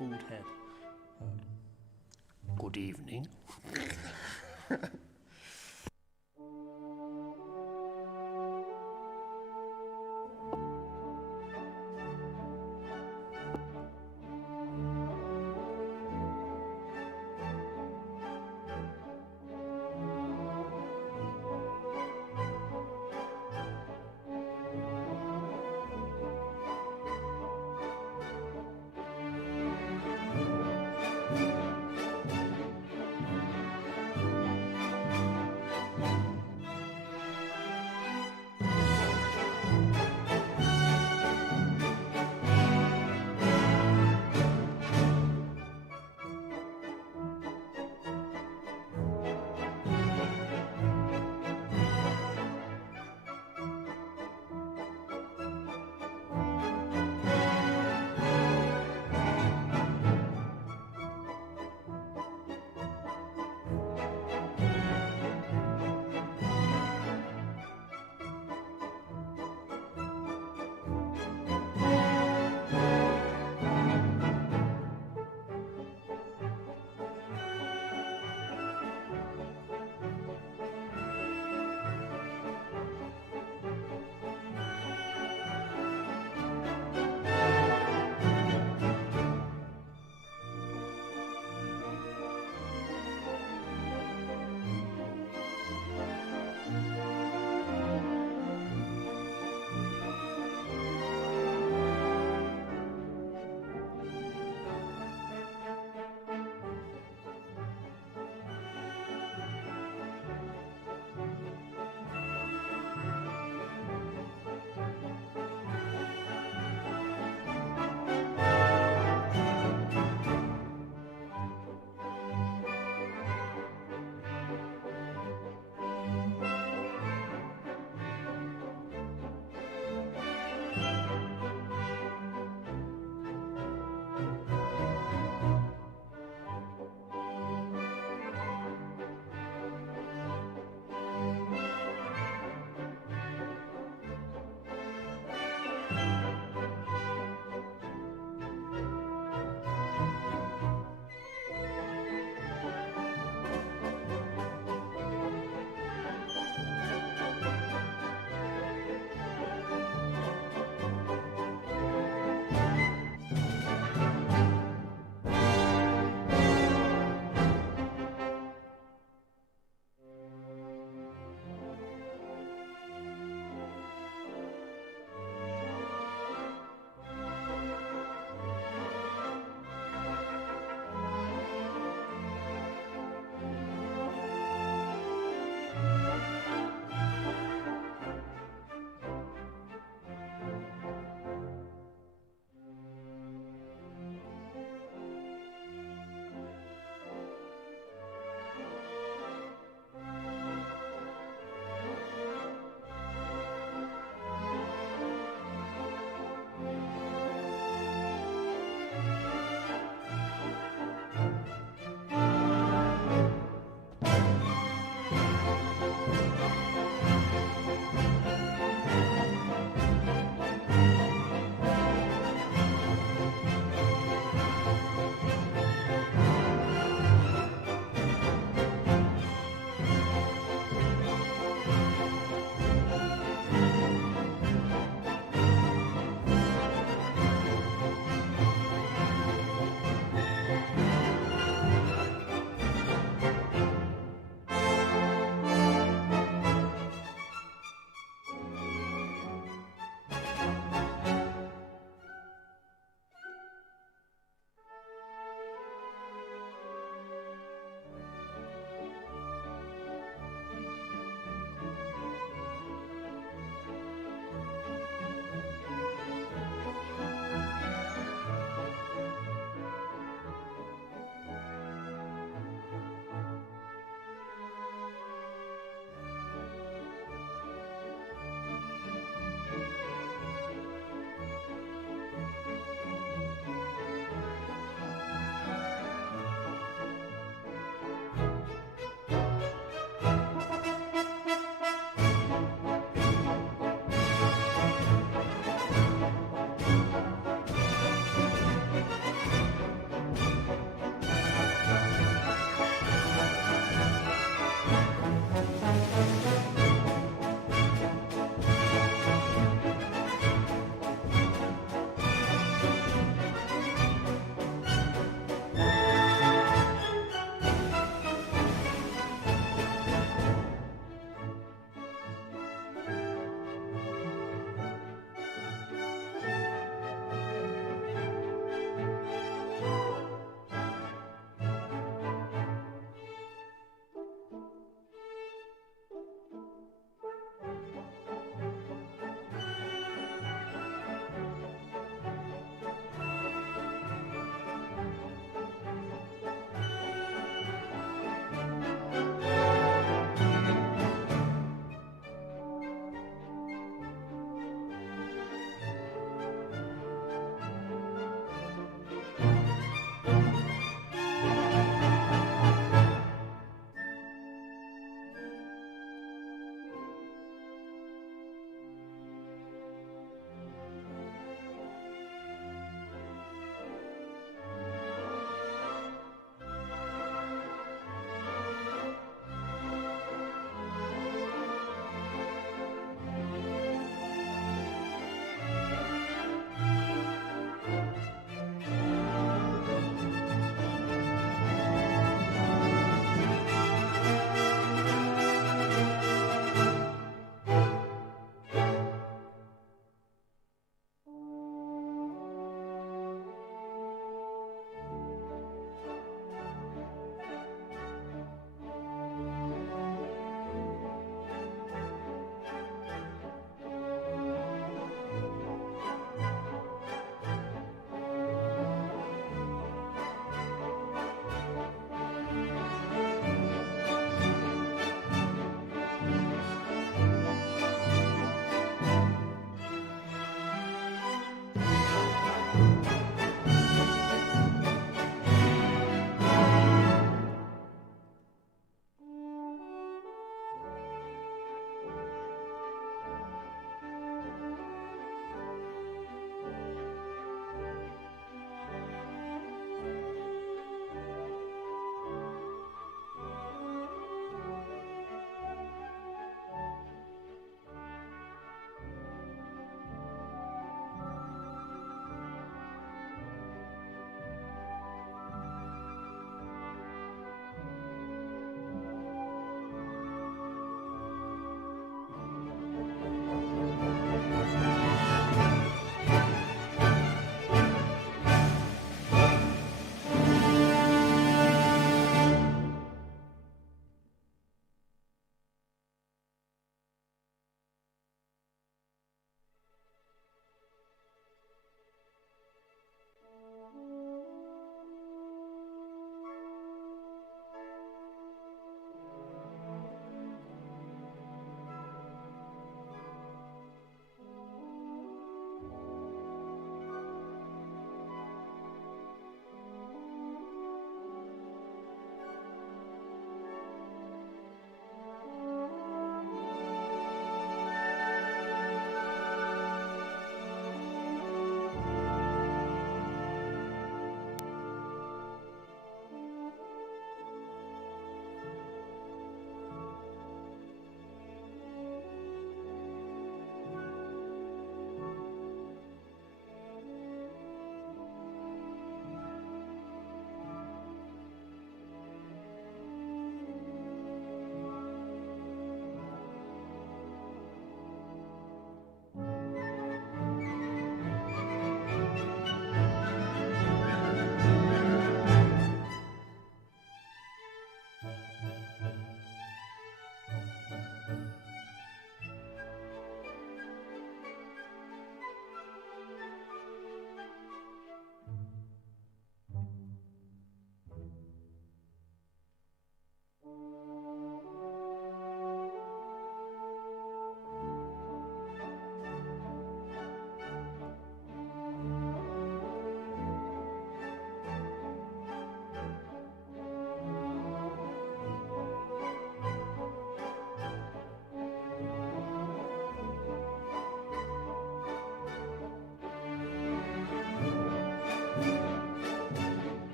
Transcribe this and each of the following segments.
bald head. Good evening.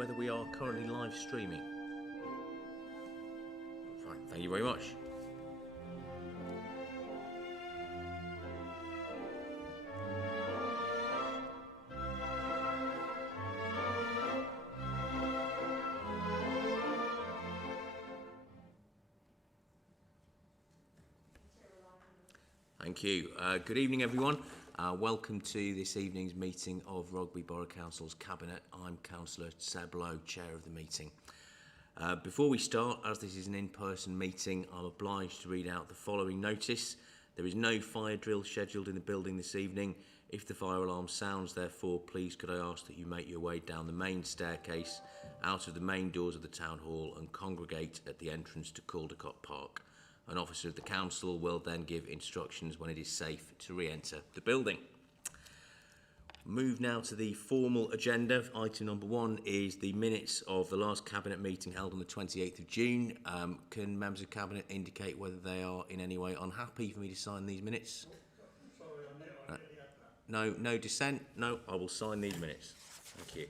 whether we are currently live streaming? Fine, thank you very much. Thank you. Good evening, everyone. Welcome to this evening's meeting of Rugby Borough Council's Cabinet. I'm Councillor Seb Lowe, Chair of the meeting. Before we start, as this is an in-person meeting, I'm obliged to read out the following notice. There is no fire drill scheduled in the building this evening. If the fire alarm sounds, therefore, please could I ask that you make your way down the main staircase, out of the main doors of the Town Hall and congregate at the entrance to Caldecott Park. An officer of the council will then give instructions when it is safe to re-enter the building. Move now to the formal agenda. Item number 1 is the minutes of the last Cabinet meeting held on the 28th of June. Can members of Cabinet indicate whether they are in any way unhappy for me to sign these minutes? Sorry, I nearly had that. No dissent? No, I will sign these minutes. Thank you.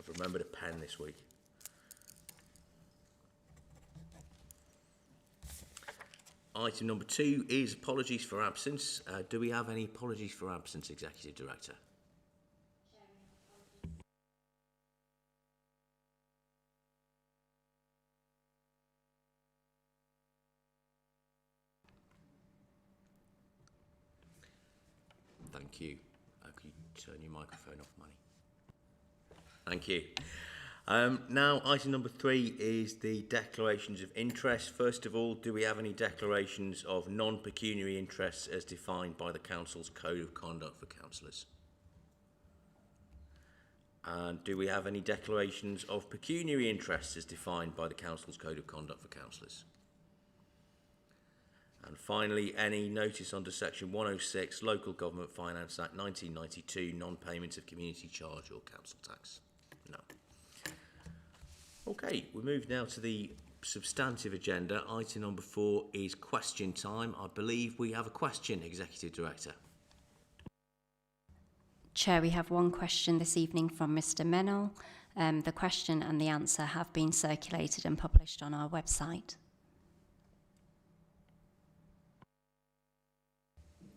I've remembered a pen this week. Item number 2 is apologies for absence. Do we have any apologies for absence, Executive Director? Thank you. Could you turn your microphone off, Manny? Thank you. Now, item number 3 is the declarations of interest. First of all, do we have any declarations of non-pecuniary interests as defined by the Council's Code of Conduct for Councillors? And do we have any declarations of pecuniary interests as defined by the Council's Code of Conduct for Councillors? And finally, any notice under Section 106, Local Government Finance Act 1992, non-payment of community charge or council tax? No. Okay, we move now to the substantive agenda. Item number 4 is question time. I believe we have a question, Executive Director. Chair, we have one question this evening from Mr. Mennell. The question and the answer have been circulated and published on our website.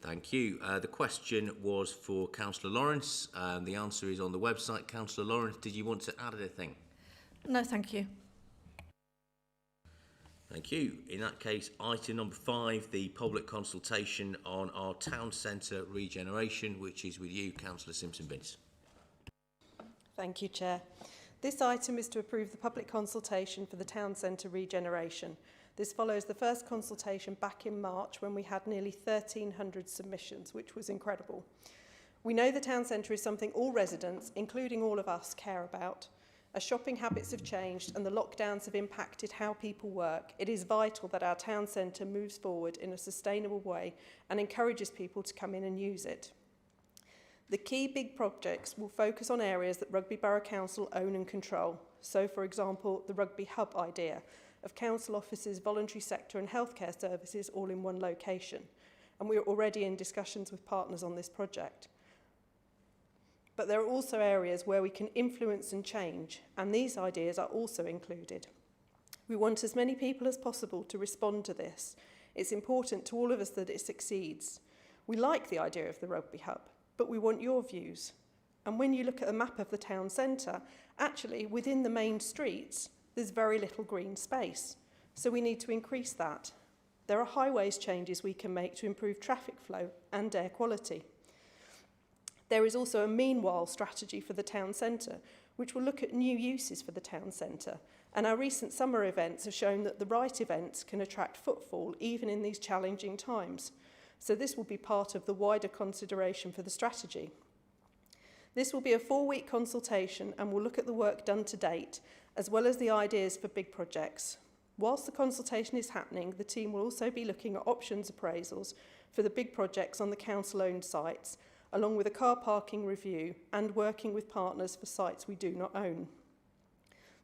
Thank you. The question was for Councillor Lawrence. The answer is on the website. Councillor Lawrence, did you want to add anything? No, thank you. Thank you. In that case, item number 5, the public consultation on our town centre regeneration, which is with you, Councillor Simpson-Binns. Thank you, Chair. This item is to approve the public consultation for the town centre regeneration. This follows the first consultation back in March when we had nearly 1,300 submissions, which was incredible. We know the town centre is something all residents, including all of us, care about. As shopping habits have changed and the lockdowns have impacted how people work, it is vital that our town centre moves forward in a sustainable way and encourages people to come in and use it. The key big projects will focus on areas that Rugby Borough Council own and control. So, for example, the Rugby Hub idea of council offices, voluntary sector and healthcare services all in one location. And we are already in discussions with partners on this project. But there are also areas where we can influence and change, and these ideas are also included. We want as many people as possible to respond to this. It's important to all of us that it succeeds. We like the idea of the Rugby Hub, but we want your views. And when you look at a map of the town centre, actually within the main streets, there's very little green space. So we need to increase that. There are highways changes we can make to improve traffic flow and air quality. There is also a meanwhile strategy for the town centre, which will look at new uses for the town centre. And our recent summer events have shown that the right events can attract footfall even in these challenging times. So this will be part of the wider consideration for the strategy. This will be a 4-week consultation and will look at the work done to date, as well as the ideas for big projects. Whilst the consultation is happening, the team will also be looking at options appraisals for the big projects on the council-owned sites, along with a car parking review and working with partners for sites we do not own.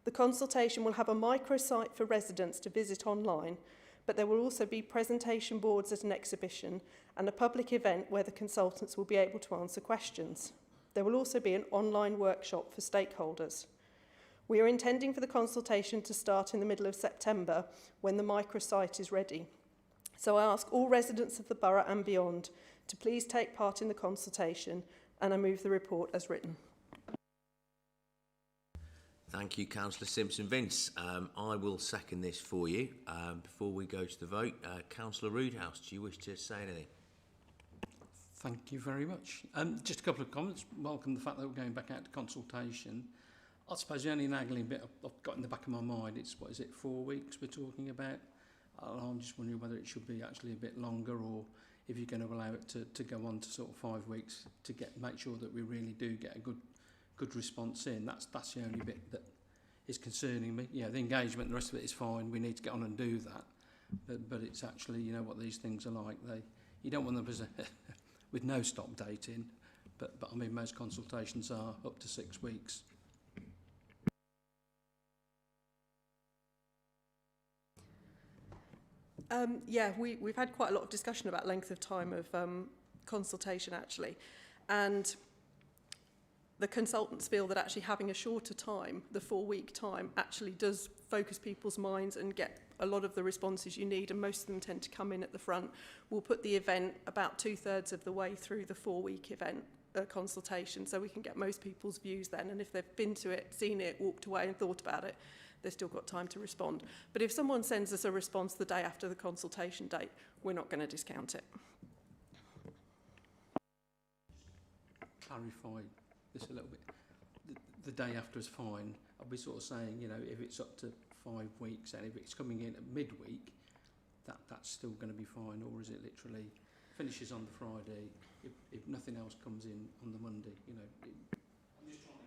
The consultation will have a microsite for residents to visit online, but there will also be presentation boards at an exhibition and a public event where the consultants will be able to answer questions. There will also be an online workshop for stakeholders. We are intending for the consultation to start in the middle of September when the microsite is ready. So I ask all residents of the borough and beyond to please take part in the consultation, and I move the report as written. Thank you, Councillor Simpson-Vince. I will second this for you. Before we go to the vote, Councillor Roodhouse, do you wish to say anything? Thank you very much. Just a couple of comments. Welcome the fact that we're going back out to consultation. I suppose the only nagging bit I've got in the back of my mind, it's, 4 weeks we're talking about? I'm just wondering whether it should be actually a bit longer, or if you're going to allow it to go on to sort of 5 weeks to make sure that we really do get a good response in. That's the only bit that is concerning me. Yeah, the engagement, the rest of it is fine. We need to get on and do that. But it's actually, you know what these things are like. You don't want them as with no stop date in, but I mean most consultations are up to 6 weeks. Yeah, we've had quite a lot of discussion about length of time of consultation actually, and the consultants feel that actually having a shorter time, the 4-week time, actually does focus people's minds and get a lot of the responses you need, and most of them tend to come in at the front. We'll put the event about 2/3 of the way through the 4-week event consultation, so we can get most people's views then, and if they've been to it, seen it, walked away and thought about it, they've still got time to respond. But if someone sends us a response the day after the consultation date, we're not going to discount it. Clarify this a little bit. The day after is fine. I'll be sort of saying, you know, if it's up to 5 weeks and if it's coming in at midweek, that's still going to be fine, or is it literally finishes on the Friday if nothing else comes in on the Monday, you know? I'm just trying to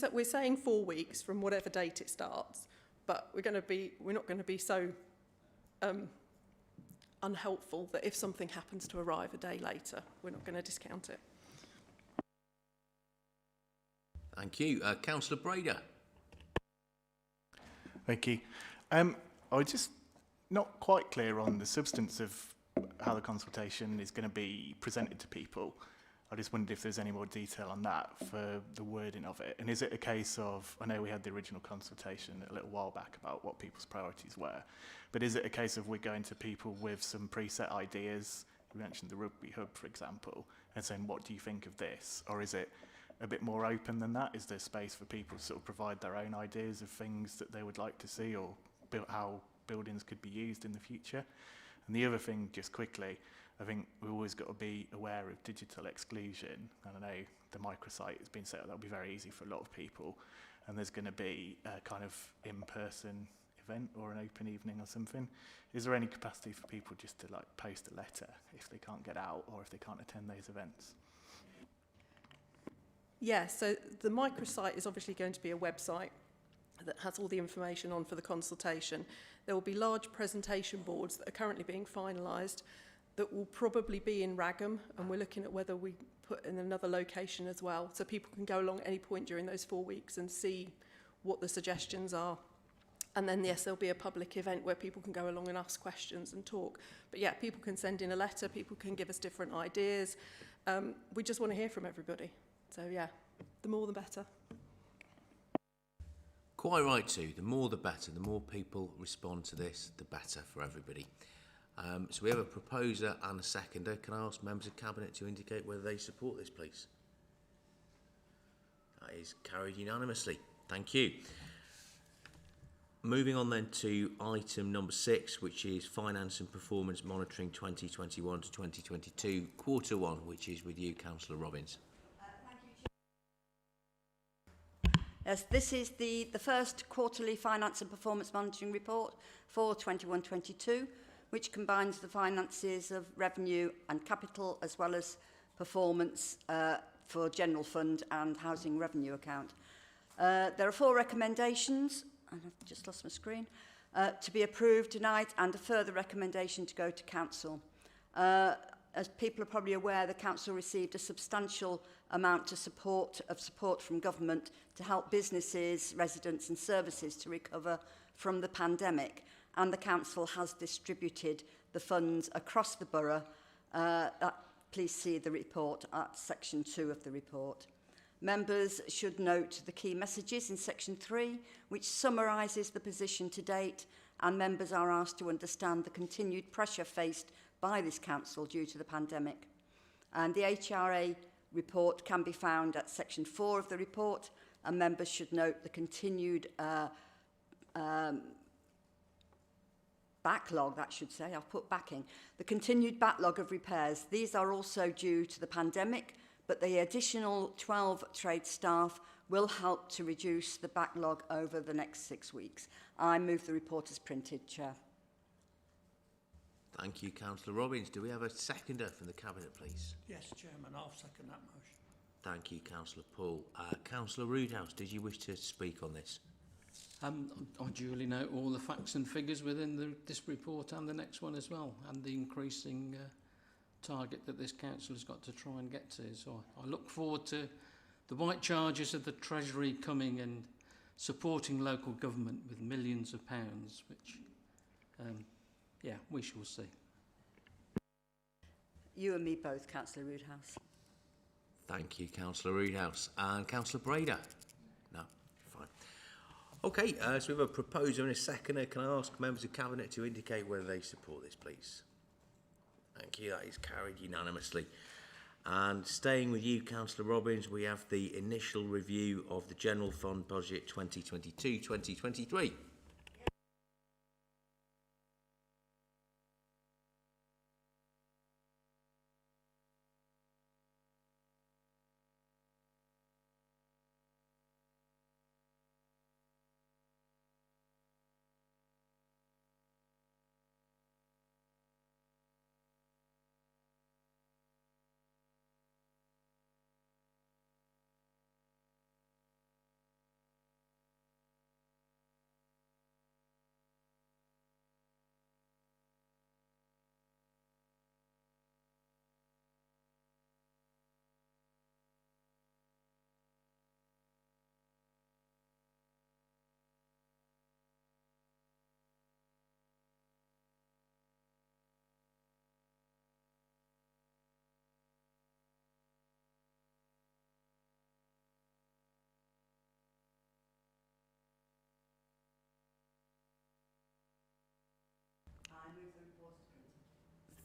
get... We're saying 4 weeks from whatever date it starts, but we're not going to be so unhelpful that if something happens to arrive a day later, we're not going to discount it. Thank you. Councillor Brader. Thank you. I was just not quite clear on the substance of how the consultation is going to be presented to people. I just wondered if there's any more detail on that for the wording of it. And is it a case of, I know we had the original consultation a little while back about what people's priorities were, but is it a case of we're going to people with some preset ideas? You mentioned the rugby hub, for example, and saying, what do you think of this? Or is it a bit more open than that? Is there space for people to sort of provide their own ideas of things that they would like to see, or how buildings could be used in the future? And the other thing, just quickly, I think we've always got to be aware of digital exclusion. And I know the microsite has been set up, that'll be very easy for a lot of people. And there's going to be a kind of in-person event or an open evening or something. Is there any capacity for people just to like post a letter if they can't get out or if they can't attend those events? Yeah, so the microsite is obviously going to be a website that has all the information on for the consultation. There will be large presentation boards that are currently being finalised that will probably be in Ragham, and we're looking at whether we put in another location as well, so people can go along at any point during those 4 weeks and see what the suggestions are. And then, yes, there'll be a public event where people can go along and ask questions and talk. But yeah, people can send in a letter, people can give us different ideas. We just want to hear from everybody. So yeah, the more the better. Quite right too. The more the better. The more people respond to this, the better for everybody. So we have a proposer and a seconder. Can I ask members of Cabinet to indicate whether they support this, please? That is carried unanimously. Thank you. Moving on then to item number 6, which is Finance and Performance Monitoring 2021 to 2022, quarter 1, which is with you, Councillor Robbins. Yes, this is the first quarterly finance and performance monitoring report for 21-22, which combines the finances of revenue and capital as well as performance for general fund and housing revenue account. There are 4 recommendations, and I've just lost my screen, to be approved tonight, and a further recommendation to go to council. As people are probably aware, the council received a substantial amount of support from government to help businesses, residents and services to recover from the pandemic, and the council has distributed the funds across the borough. That please see the report at section 2 of the report. Members should note the key messages in section 3, which summarises the position to date, and members are asked to understand the continued pressure faced by this council due to the pandemic. And the HRA report can be found at section 4 of the report, and members should note the continued backlog, that should say, I've put backing, the continued backlog of repairs. These are also due to the pandemic, but the additional 12 trade staff will help to reduce the backlog over the next 6 weeks. I move the report as printed, Chair. Thank you, Councillor Robbins. Do we have a seconder from the Cabinet, please? Yes, Chairman, I'll second that motion. Thank you, Councillor Paul. Councillor Roodhouse, did you wish to speak on this? I duly note all the facts and figures within this report and the next one as well, and the increasing target that this council has got to try and get to. So I look forward to the white charges of the Treasury coming and supporting local government with millions of pounds, which, yeah, we shall see. You and me both, Councillor Roodhouse. Thank you, Councillor Roodhouse. And Councillor Brader? No? Fine. Okay, so we have a proposer and a seconder. Can I ask members of Cabinet to indicate whether they support this, please? Thank you. That is carried unanimously. And staying with you, Councillor Robbins, we have the initial review of the General Fund Budget 2022-2023.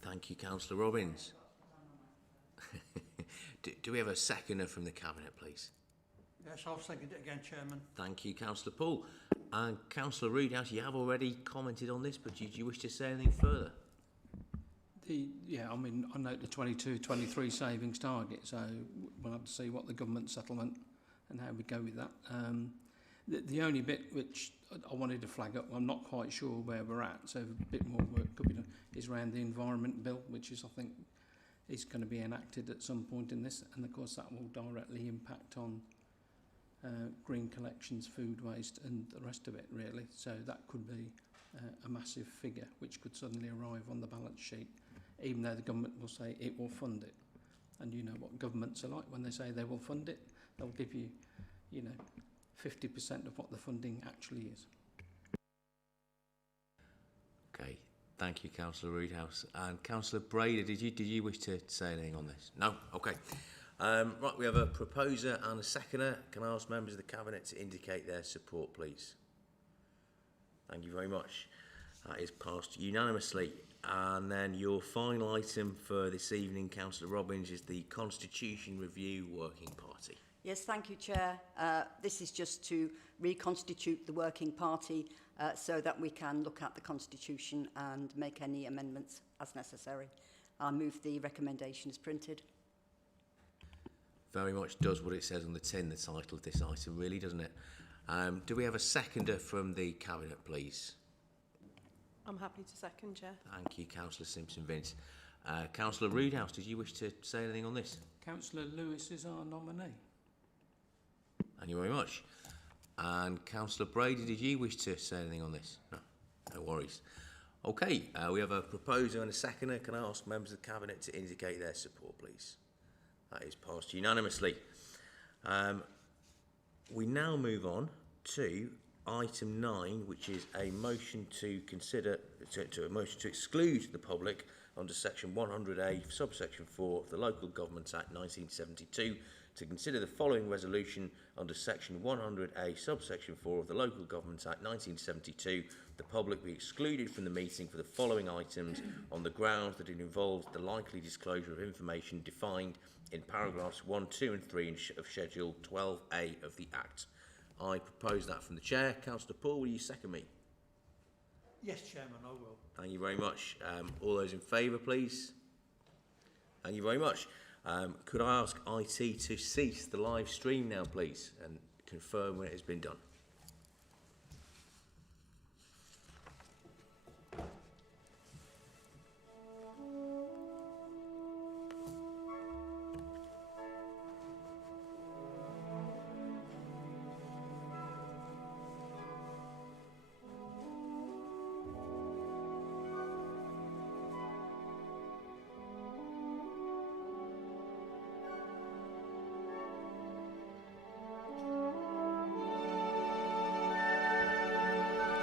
Thank you, Councillor Robbins. do we have a seconder from the Cabinet, please? Yes, I'll second it again, Chairman. Thank you, Councillor Paul. And Councillor Roodhouse, you have already commented on this, but do you wish to say anything further? Yeah, I mean, I note the 22-23 savings target, so we'll have to see what the government settlement and how we go with that. The only bit which I wanted to flag up, I'm not quite sure where we're at, so a bit more work could be done, is around the Environment Bill, which is, I think, is going to be enacted at some point in this, and of course that will directly impact on green collections, food waste and the rest of it, really. So that could be a massive figure which could suddenly arrive on the balance sheet, even though the government will say it will fund it. And you know what governments are like. When they say they will fund it, they'll give you, you know, 50% of what the funding actually is. Okay, thank you, Councillor Roodhouse. And Councillor Brader, did you wish to say anything on this? No? Okay. Right, we have a proposer and a seconder. Can I ask members of the Cabinet to indicate their support, please? Thank you very much. That is passed unanimously. And then your final item for this evening, Councillor Robbins, is the Constitution Review Working Party. Yes, thank you, Chair. This is just to reconstitute the working party so that we can look at the Constitution and make any amendments as necessary. I'll move the recommendation as printed. Very much does what it says on the tin, the title of this item, really, doesn't it? Do we have a seconder from the Cabinet, please? I'm happy to second, Chair. Thank you, Councillor Simpson-Vince. Councillor Roodhouse, did you wish to say anything on this? Councillor Lewis is our nominee. Thank you very much. And Councillor Brady, did you wish to say anything on this? No, no worries. Okay, we have a proposer and a seconder. Can I ask members of the Cabinet to indicate their support, please? That is passed unanimously. We now move on to item 9, which is a motion to consider, a motion to exclude the public under section 100A, subsection 4 of the Local Government Act 1972, to consider the following resolution under section 100A, subsection 4 of the Local Government Act 1972, the public be excluded from the meeting for the following items on the grounds that it involves the likely disclosure of information defined in paragraphs 1, 2 and 3 of Schedule 12A of the Act. I propose that from the Chair. Councillor Paul, will you second me? Yes, Chairman, I will. Thank you very much. All those in favour, please? Thank you very much. Could I ask IT to cease the live stream now, please, and confirm when it has been done?